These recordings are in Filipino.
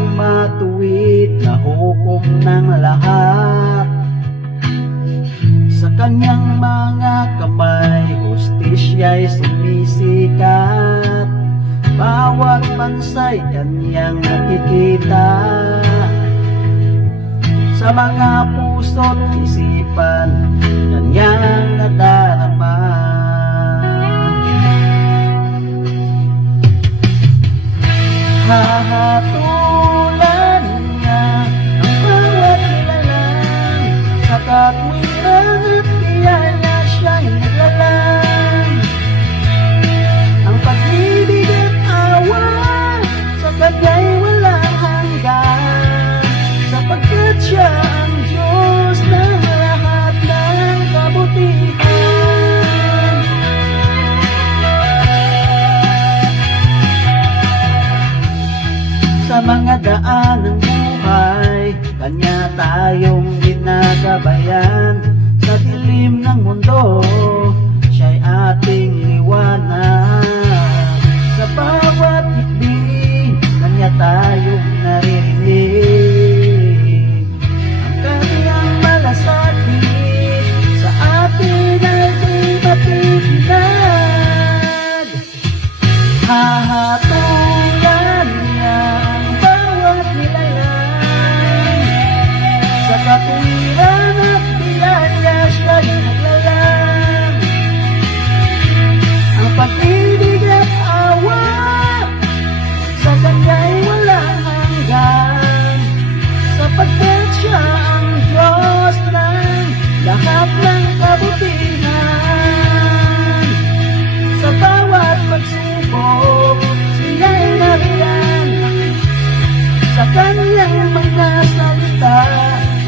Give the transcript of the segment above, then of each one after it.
ang matuwid na hukom ng lahat. Sa kanyang mga kamay, hustisya'y sumisikat. Bawat bansa'y kanyang nakikita. Sa mga puso't isipan, kanyang nadarama. Hahatulan niya ang bawat nilalang, sa katwiran at biyaya siya'y naglalang. Ang pag-ibig at awa sa kanya'y walang hanggan, sapagkat siya ang Diyos ng lahat ng kabutihan. Sa mga daan ng buhay, kanya tayong ginagabayan. Sa dilim ng mundo, siya'y ating liwanag. Sa bawat hikbi, kanya tayong naririnig. Ang kanyang malasakit sa atin ay di matitinag. Hahatulan niya ang bawat nilalang, sa katwiran at biyaya siya'y naglalang. Ang pag-ibig at awa sa kanya'y walang hanggan, sapagkat siya ang Diyos ng lahat ng kabutihan. Sa bawat pagsubok, siya'y nariyan. Sa kanyang mga salita,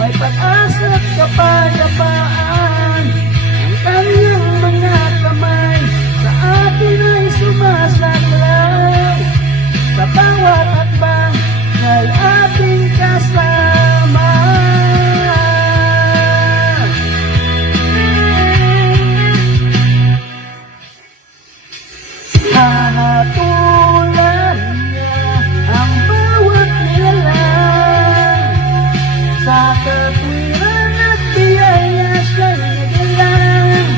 may pag-asa at kapayapaan. Ang kanyang mga kamay sa atin ay sumasaklaw. Sa bawat hakbang ay ating kasama. Hahatulan niya ang bawat nilalang, sa katwiran at biyaya siya'y naglalang.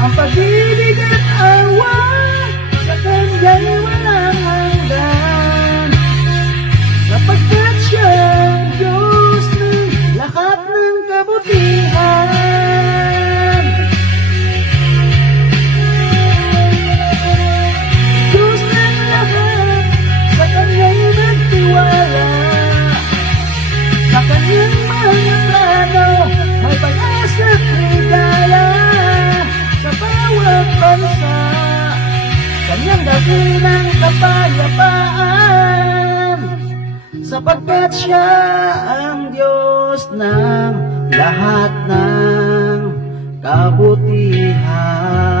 Ang pag-ibig at awa sa kanya'y walang hanggan, sapagkat siya ang Diyos ng lahat ng kabutihan. Diyos ng lahat, sa kanya'y magtiwala. Sa kanyang mga plano, may pag-asa at ligaya. Sa bawat bansa, kanyang dakilang kapayapaan, sapagkat siya ang Diyos ng lahat ng kabutihan.